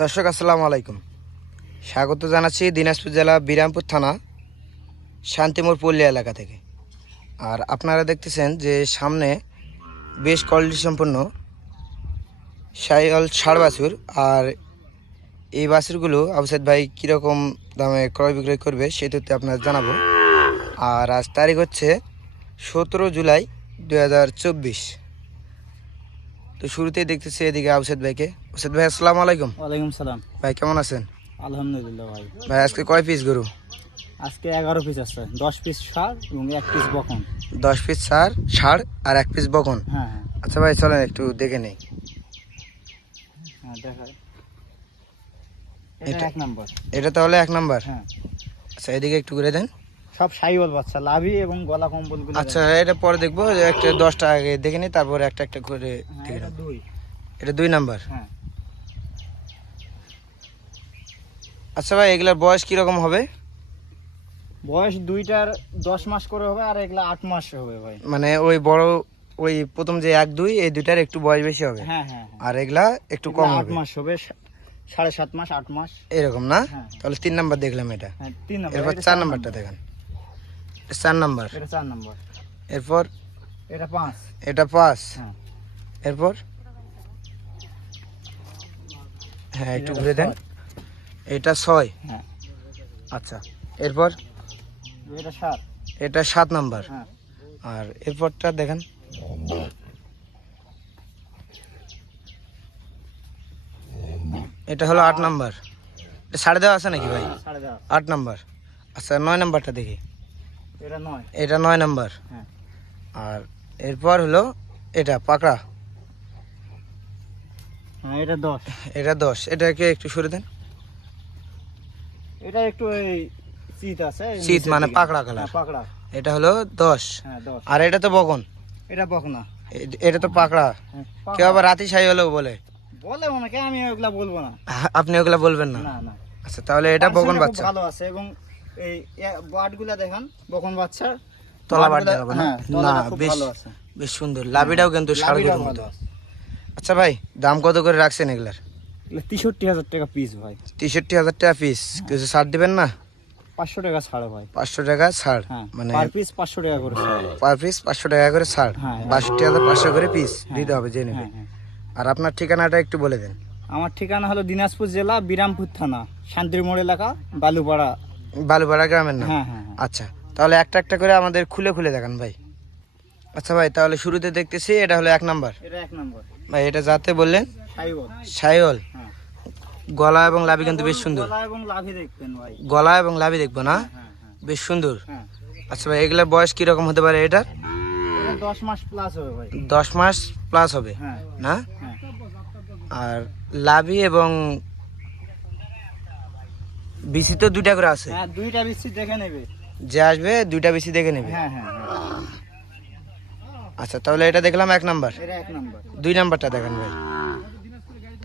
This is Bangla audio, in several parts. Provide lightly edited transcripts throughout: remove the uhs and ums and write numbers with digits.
দর্শক আসসালামু আলাইকুম, স্বাগত জানাচ্ছি দিনাজপুর জেলা বিরামপুর থানা শান্তিমোড় পল্লী এলাকা থেকে। আর আপনারা দেখতেছেন যে সামনে বেশ কোয়ালিটি সম্পন্ন শাহিওয়াল ষাঁড় বাছুর। আর এই বাছুরগুলো আবু ভাই কীরকম দামে ক্রয় বিক্রয় করবে সেই তথ্য আপনারা জানাবো। আর আজ তারিখ হচ্ছে 17 জুলাই 2024। তো শুরুতেই দেখতেছি এদিকে আবু ভাইকে। আবু ভাই আসসালামু আলাইকুম। ওয়ালাইকুম সালাম ভাই, কেমন আছেন? আলহামদুলিল্লাহ ভাই। ভাই আজকে কয় পিস গরু? আজকে 11 পিস আছে, 10 পিস ষাঁড় এবং 1 পিস বকন। 10 পিস ষাঁড় আর 1 পিস বকন। হ্যাঁ হ্যাঁ আচ্ছা ভাই, চলেন একটু দেখে নেই। হ্যাঁ দেখাই। এটা 1 নাম্বার। এটা তাহলে 1 নাম্বার। হ্যাঁ আচ্ছা, এদিকে একটু ঘুরে দেন। সব শাহিওয়াল বাচ্চা, লাভি এবং গলা কম্বলগুলো। আচ্ছা, এটা পরে দেখবো, একটা 10টা আগে দেখে নিই, তারপরে একটা একটা করে দেখে এটা নেব। 2। এটা 2 নাম্বার। হ্যাঁ আচ্ছা ভাই, এগুলার বয়স কিরকম হবে? বয়স দুইটার 10 মাস করে হবে, আর এগুলা 8 মাস হবে ভাই। মানে ওই বড়, ওই প্রথম যে 1 2 এই দুইটার একটু বয়স বেশি হবে। হ্যাঁ হ্যাঁ আর এগুলা একটু কম 8 হবে। মাস হবে, 7.5 মাস 8 মাস এরকম না? হ্যাঁ। তাহলে 3 নাম্বার দেখলাম এটা। হ্যাঁ 3 নাম্বার। এরপর 4 নাম্বারটা দেখেন। 4 নাম্বার। এটা 4 নাম্বার। এরপর এটা 5। এটা 5। হ্যাঁ এরপর হ্যাঁ একটু ঘুরে দেন। এটা 6। হ্যাঁ আচ্ছা, এরপর এটা 7। এটা 7 নাম্বার। হ্যাঁ আর এরপরটা দেখেন। এটা হলো 8 নাম্বার। এটা সাড়ে দেওয়া আছে নাকি ভাই? 7.5। 8 নাম্বার। আচ্ছা, 9 নাম্বারটা দেখি। এটা 9। এটা 9 নাম্বার। হ্যাঁ আর এরপর হলো এটা পাকড়া। হ্যাঁ এটা 10। এটা 10। এটাকে একটু সরে দেন। এটা একটু এই শীত আছে, শীত মানে পাকড়া কালার। পাকড়া। এটা হলো 10। হ্যাঁ 10। আর এটা তো বকন। এটা বকনা। এটা তো পাকড়া। কেউ আবার রাতি শাহী হলেও বলে। বলে অনেকে, আমি ওগুলা বলবো না। আপনি ওগুলা বলবেন না? না না। আচ্ছা, তাহলে এটা বকন বাচ্চা। ভালো আছে, এবং এই বাটগুলা দেখান, বকন বাচ্চা তলা বাট দেখাবো না? হ্যাঁ, না, তলাটা খুব বেশ ভালো আছে। বেশ সুন্দর। লাভিটাও কিন্তু ষাঁড় লাভিটাও গরুর ভালো মতো। আছে। আচ্ছা ভাই, দাম কত করে রাখছেন এগুলার? এগুলা 63,000 টাকা পিস ভাই। 63,000 টাকা পিস। কিছু ছাড় দিবেন না? 500 টাকা ছাড় ভাই। 500 টাকা ছাড়। হ্যাঁ, মানে পার পিস 500 টাকা করে ছাড়। পার পিস 500 টাকা করে ছাড়। হ্যাঁ, 62,500 করে পিস দিতে হবে, যে নেবে। হ্যাঁ হ্যাঁ। আর আপনার ঠিকানাটা একটু বলে দেন। আমার ঠিকানা হলো দিনাজপুর জেলা বিরামপুর থানা শান্তিমোড় এলাকা, বালুপাড়া। বালুপাড়া গ্রামের নাম? হ্যাঁ হ্যাঁ হ্যাঁ। আচ্ছা, তাহলে একটা একটা করে আমাদের খুলে খুলে দেখান ভাই। আচ্ছা ভাই, তাহলে শুরুতে দেখতেছি এটা হলো 1 নাম্বার। এটা 1 নম্বর ভাই, এটা যাতে বললেন শাহিওয়াল। শাহিওয়াল। হ্যাঁ, গলা এবং লাভি কিন্তু বেশ সুন্দর। গলা এবং লাভি দেখবেন ভাই। গলা এবং লাভি দেখবো না? হ্যাঁ হ্যাঁ বেশ সুন্দর। হ্যাঁ। আচ্ছা ভাই, এগুলার বয়স কিরকম হতে পারে এটার? এটা 10 মাস প্লাস হবে ভাই। 10 মাস প্লাস হবে হ্যাঁ না? হ্যাঁ। আর লাভি এবং বিসি তো 2টা করে আছে। হ্যাঁ, 2টা বিসি দেখে নেবে। যে আসবে 2টা বিসি দেখে নেবে। হ্যাঁ হ্যাঁ হ্যাঁ। আচ্ছা, তাহলে এটা দেখলাম 1 নাম্বার। এটা 1 নম্বর। 2 নাম্বারটা দেখেন ভাই।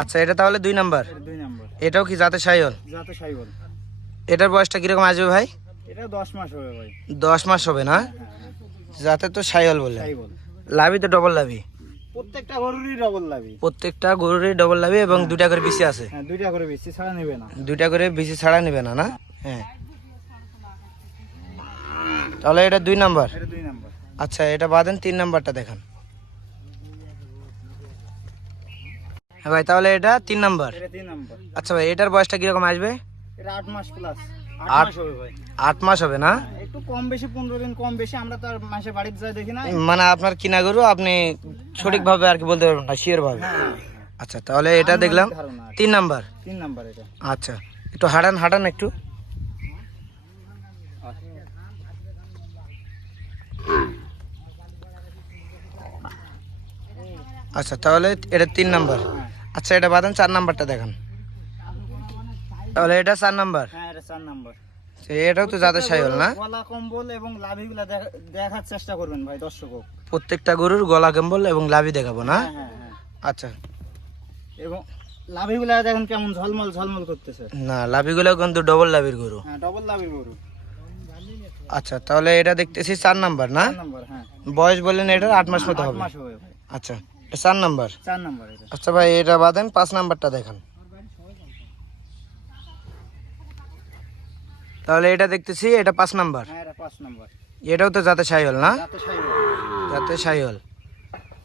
আচ্ছা, এটা তাহলে 2 নাম্বার। এটা 2 নম্বর। এটাও কি জাতে শাহিওয়াল? যাতে শাহিওয়াল। এটার বয়সটা কিরকম আসবে ভাই? এটা 10 মাস হবে ভাই। 10 মাস হবে না? যাতে তো শাহিওয়াল বললেন। শাহিওয়াল। লাভি তো ডবল লাভি। প্রত্যেকটা গরুরই ডবল লাভি। প্রত্যেকটা গরুরই ডবল লাভি এবং 2টা করে বিসি আছে। হ্যাঁ, 2টা করে বিসি ছাড়া নেবে না। 2টা করে বিসি ছাড়া নেবে না? না, হ্যাঁ। তাহলে এটা 2 নাম্বার। এটা 2 নম্বর। আচ্ছা, এটা বাদেন 3 নাম্বারটা দেখান। হ্যাঁ ভাই, তাহলে এটা 3 নাম্বার। এটা 3 নম্বর। আচ্ছা ভাই, এটার বয়সটা কিরকম আসবে? এটা 8 মাস প্লাস। 8 আট- মাস হবে ভাই। 8 মাস হবে না? একটু কম বেশি, 15 দিন কম বেশি, আমরা তো আর মাসে বাড়িতে যাই দেখি না। মানে আপনার কিনা গরু, আপনি সঠিকভাবে আর কি বলতে পারবেন না, শিওর ভাবে। হ্যাঁ, আচ্ছা, তাহলে এটা দেখলাম ধারণা আর কি। 3 নাম্বার। 3 নম্বর এটা। আচ্ছা, একটু হাঁটান হাঁটান একটু। আচ্ছা, তাহলে এটা 3 নাম্বার। আচ্ছা, এটা বাদেন 4 নাম্বারটা দেখান। তাহলে এটা 4 নাম্বার। হ্যাঁ, এটা 4 নম্বর। এটাও তো জাতের শাহিওয়াল না? গলা কম্বল এবং লাভিগুলা দেখার চেষ্টা করবেন ভাই দর্শক। প্রত্যেকটা গরুর গলা কম্বল এবং লাভি দেখাবো না? হ্যাঁ হ্যাঁ হ্যাঁ। আচ্ছা, এবং লাভিগুলা দেখেন কেমন ঝলমল ঝলমল করতেছে। না, লাভিগুলো কিন্তু ডবল লাভির গরু। হ্যাঁ, ডবল লাভির গরু। আচ্ছা, তাহলে এটা দেখতেছি 4 নাম্বার না? 4 নম্বর। হ্যাঁ, বয়স বললেন এটার 8 মাস মতো 8 হবে। মাস হবে ভাই। আচ্ছা, এটা 4 নাম্বার। 4 নম্বর এটা। আচ্ছা ভাই, এটা বাদেন 5 নাম্বারটা দেখান। তাহলে এটা দেখতেছি এটা 5 নাম্বার। হ্যাঁ এটা 5 নাম্বার। এটাও তো জাতে শাহিওয়াল না? যাতে শাহিওয়াল। জাতে শাহিওয়াল।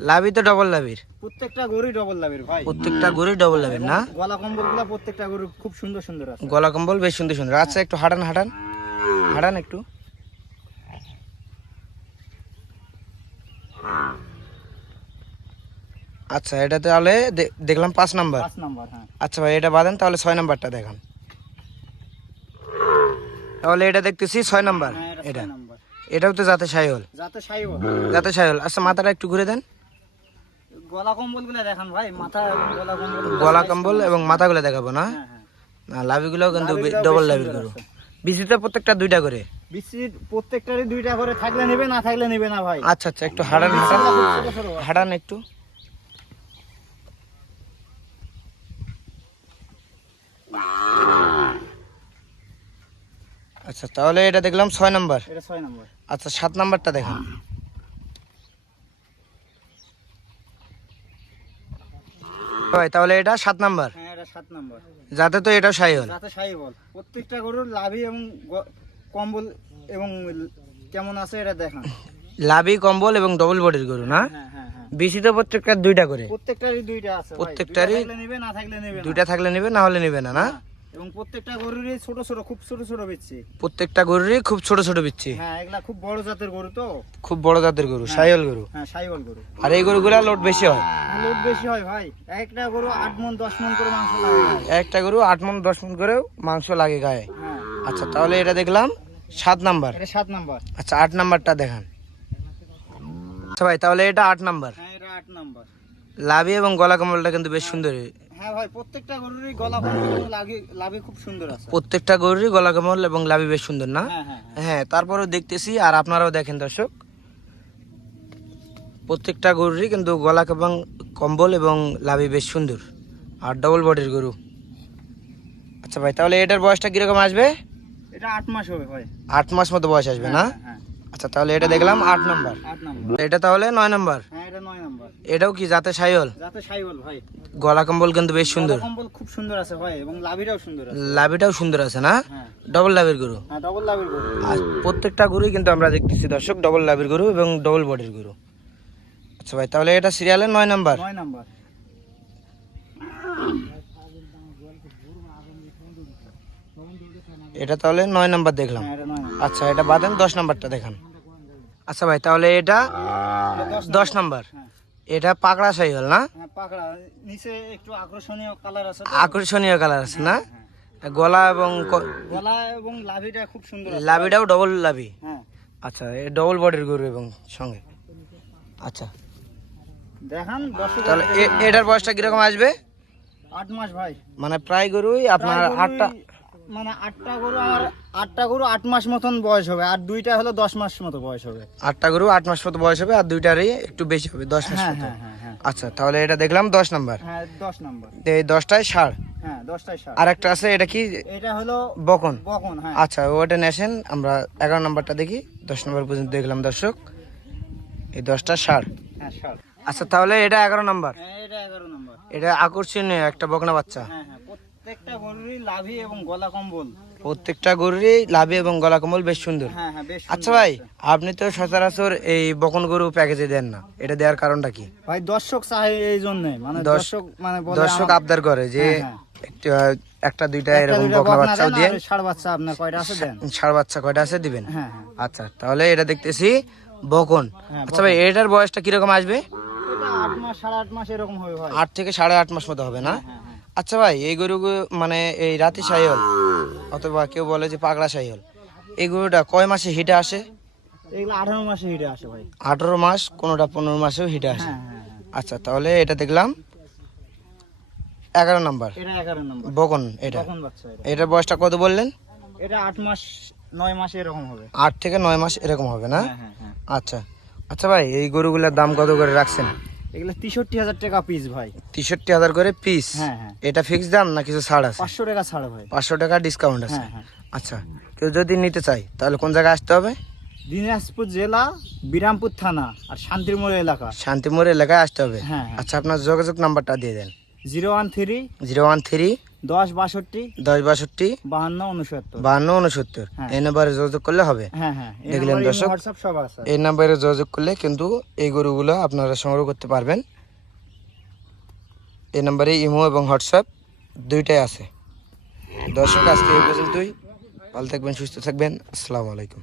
লাভি তো ডবল লাভির। প্রত্যেকটা গরুই ডবল লাভের ভাই। প্রত্যেকটা গরুই ডবল লাভির না? গলা কম্বলগুলো প্রত্যেকটা গরু খুব সুন্দর সুন্দর আছে। গলা কম্বল বেশ সুন্দর সুন্দর। আচ্ছা একটু হাঁটান হাঁটান হাঁটান একটু। আচ্ছা এটা তাহলে দেখলাম 5 নাম্বার। 5 নাম্বার হ্যাঁ। আচ্ছা ভাই এটা বাদেন, তাহলে 6 নাম্বারটা দেখান। তাহলে এটা দেখতেছি 6 নাম্বার। হ্যাঁ এটা এটা 6 নাম্বার। এটাও তো জাতে শাহিওয়াল। যাতে শাহিওয়াল। জাতে শাহিওয়াল। আচ্ছা মাথাটা একটু ঘুরে দেন। গলা কম্বলগুলো দেখান ভাই, মাথা এবং গলা কম্বল। গলা কম্বল এবং মাথাগুলো দেখাবো না? হ্যাঁ হ্যাঁ। না লাভিগুলোও কিন্তু লাভিগুলো ডবল বেশ লাভির সুন্দর গরু। আছে। বিচিতে প্রত্যেকটা 2টা করে। বিচির প্রত্যেকটারই 2টা করে, থাকলে নেবে না থাকলে নেবে না ভাই। আচ্ছা আচ্ছা একটু হাঁটান হাঁটান ছোট ছোট আছে। হাঁটান একটু। আচ্ছা তাহলে এটা দেখলাম 6 নাম্বার। এটা 6 নাম্বার। আচ্ছা 7 নাম্বারটা দেখান। ভাই তাহলে এটা 7 নাম্বার। হ্যাঁ এটা 7 নাম্বার। যাতে তো এটাও শাহিওয়াল। যাতে শাহিওয়াল। প্রত্যেকটা গরুর লাভি এবং কম্বল এবং কেমন আছে এটা দেখান। লাভি কম্বল এবং ডবল বডির গরু না? হ্যাঁ হ্যাঁ হ্যাঁ। বিচিতে প্রত্যেকটা 2টা করে। প্রত্যেকটারই 2টা আছে ভাই। প্রত্যেকটারই 2টা থাকলে নেবে না থাকলে নেবে না। 2টা থাকলে নেবে, না হলে নেবে না না? হ্যাঁ, এবং প্রত্যেকটা গরুরই ছোট ছোট, খুব ছোট ছোট বিচ্ছি। প্রত্যেকটা গরুরই খুব ছোট ছোট বিচ্ছি। হ্যাঁ এগুলা খুব বড় জাতের গরু তো। খুব বড় জাতের গরু, শাহিওয়াল গরু। হ্যাঁ শাহিওয়াল গরু। আর এই গরুগুলা লোড বেশি হয়। লোড বেশি হয় ভাই। একটা গরু 8 মণ 10 মণ করে মাংস লাগে ভাই। একটা গরু 8 মণ 10 মণ করেও মাংস লাগে গায়ে। হ্যাঁ আচ্ছা তাহলে এটা দেখলাম 7 নাম্বার। এটা 7 নাম্বার। আচ্ছা 8 নাম্বারটা দেখান। আচ্ছা ভাই তাহলে এটা 8 নাম্বার। হ্যাঁ এটা 8 নাম্বার। লাভি এবং গলা কম্বলটা কিন্তু বেশ সুন্দর। হ্যাঁ ভাই প্রত্যেকটা গরুরই গলা কম্বল এবং লাভি খুব সুন্দর আছে। প্রত্যেকটা গরুরই গলা কম্বল এবং লাভি বেশ সুন্দর না? হ্যাঁ হ্যাঁ হ্যাঁ। হ্যাঁ তারপরেও দেখতেছি, আর আপনারাও দেখেন দর্শক, প্রত্যেকটা গরুরই কিন্তু গলা এবং কম্বল এবং লাভি বেশ সুন্দর আর ডবল বডির গরু। আচ্ছা ভাই তাহলে এটার বয়সটা কিরকম আসবে? এটা 8 মাস হবে ভাই। 8 মাস মতো বয়স আসবে না? হ্যাঁ হ্যাঁ। আচ্ছা তাহলে এটা দেখলাম 8 নাম্বার। 8 নাম্বার। এটা তাহলে 9 নাম্বার। হ্যাঁ এটা 9 নাম্বার। এটাও কি জাতে শাহিওয়াল? যাতে শাহিওয়াল ভাই। গলা কম্বল কিন্তু বেশ সুন্দর। গলা কম্বল খুব সুন্দর আছে ভাই এবং লাভিটাও সুন্দর আছে। লাভিটাও সুন্দর আছে না? হ্যাঁ ডবল লাভির গরু। হ্যাঁ ডবল লাভির গরু। আর প্রত্যেকটা গরুই কিন্তু আমরা দেখতেছি দর্শক ডবল লাভির গরু এবং ডবল বডির গরু। আচ্ছা ভাই তাহলে এটা সিরিয়ালের 9 নাম্বার। 9 নাম্বার। এটা তাহলে 9 নাম্বার দেখলাম। হ্যাঁ এটা 9 নাম্বার। আচ্ছা এটা বাদেন 10 নাম্বারটা দেখান। আচ্ছা ভাই তাহলে এটা 10 নাম্বার। হ্যাঁ এটা পাকড়া শাহিওয়াল না? হ্যাঁ পাকড়া, নিচে একটু আকর্ষণীয় কালার আছে তো। আকর্ষণীয় কালার আছে না? গলা এবং গলা এবং লাভিটা খুব সুন্দর আছে। লাভিটাও ডবল লাভি। হ্যাঁ আচ্ছা এ ডবল বডির গরু এবং সঙ্গে। আচ্ছা দেখান দর্শক। তাহলে এটার বয়সটা কিরকম আসবে? 8 মাস ভাই। মানে প্রায় গরুই আপনার প্রায় গরুই 8টা, মানে 8টা গরু 8 মাস মতন বয়স হবে, আর 2টা হলো 10 মাস মতো বয়স হবে। 8টা গরু 8 মাস মতো বয়স হবে আর 2টারই একটু বেশি হবে 10 মাস হ্যাঁ মতো। হ্যাঁ হ্যাঁ হ্যাঁ। আচ্ছা তাহলে এটা দেখলাম 10 নাম্বার। হ্যাঁ 10 নাম্বার। এই 10টায় ষাঁড়। হ্যাঁ 10টাই ষাঁড়। আর একটা আছে এটা কি? এটা হলো বকন। বকন। হ্যাঁ আচ্ছা ওটা নেছেন, আমরা 11 নাম্বারটা দেখি। 10 নাম্বার পর্যন্ত দেখলাম দর্শক, এই 10টা ষাঁড়। হ্যাঁ ষাঁড়। আচ্ছা তাহলে এটা 11 নাম্বার। হ্যাঁ এটা 11 নাম্বার। এটা আকর্ষণীয় একটা বকনা বাচ্চা। হ্যাঁ হ্যাঁ প্রত্যেকটা গরুরই লাভি এবং গলা কম্বল। প্রত্যেকটা গরুরই লাভি এবং গলা কম্বল বেশ সুন্দর। হ্যাঁ হ্যাঁ বেশ আচ্ছা সুন্দর ভাই আছে। আপনি তো সচরাচর এই বকন গরু প্যাকেজে দেন না, এটা দেওয়ার কারণটা কি? ভাই দর্শক চাই এই জন্য, মানে দর্শক মানে বলে দর্শক আবদার করে যে হ্যাঁ, হ্যাঁ। একটা দুইটা এরকম বকনা বাচ্চাও দিয়ে। ষাঁড় বাচ্চা আপনার কয়টা আছে দেন। ষাঁড় বাচ্চা কয়টা আছে দিবেন? হ্যাঁ হ্যাঁ। আচ্ছা তাহলে এটা দেখতেছি বকন। হ্যাঁ, আচ্ছা ভাই এটার বয়সটা কিরকম আসবে? এটা 8 মাস 8.5 মাস এরকম হবে ভাই। 8 থেকে 8.5 মাস মতো হবে না? হ্যাঁ হ্যাঁ। আচ্ছা ভাই এই গরু মানে এই রাতি শাহিওয়াল অথবা কেউ বলে যে পাগড়া শাহিওয়াল, এই গরুটা কয় মাসে হিটে আসে? এগুলো 18 মাসে হিটে আসে ভাই। 18 মাস, কোনোটা 15 মাসেও হিটে আসে। হ্যাঁ হ্যাঁ হ্যাঁ। আচ্ছা তাহলে এটা দেখলাম 11 নাম্বার এটা 11 নম্বর বকন। এটা তখন বাচ্চা এটা। এটার বয়সটা কত বললেন? এটা 8 মাস 9 মাস এরকম হবে। 8 থেকে 9 মাস এরকম হবে না? হ্যাঁ হ্যাঁ হ্যাঁ। আচ্ছা আচ্ছা ভাই এই গরুগুলোর দাম কত করে রাখছেন? এগুলো 63,000 টাকা পিস ভাই। 63,000 করে পিস? হ্যাঁ হ্যাঁ। এটা ফিক্স দাম না কিছু ছাড় আছে? 500 টাকা ছাড় ভাই। 500 টাকা ডিসকাউন্ট আছে? হ্যাঁ হ্যাঁ। আচ্ছা কেউ যদি নিতে চাই তাহলে কোন জায়গায় আসতে হবে? দিনাজপুর জেলা, বিরামপুর থানা আর শান্তিরমোড় এলাকা। শান্তিমোড় এলাকায় আসতে হবে? হ্যাঁ হ্যাঁ। আচ্ছা আপনার যোগাযোগ নাম্বারটা দিয়ে দেন। 013 013 10 62 10 62 52 69। 52 69 হ্যাঁ। এই নাম্বারে যোগাযোগ করলে হবে। হ্যাঁ হ্যাঁ, এই দেখলেন নাম্বারে দর্শক? হোয়াটসঅ্যাপ সব আছে। এই নাম্বারে যোগাযোগ করলে কিন্তু এই গরুগুলো আপনারা সংগ্রহ করতে পারবেন। এই নাম্বারে ইমো এবং হোয়াটসঅ্যাপ দুইটাই আছে। দর্শক আজকে এই পর্যন্তই। ভালো থাকবেন, সুস্থ থাকবেন। আসসালামু আলাইকুম।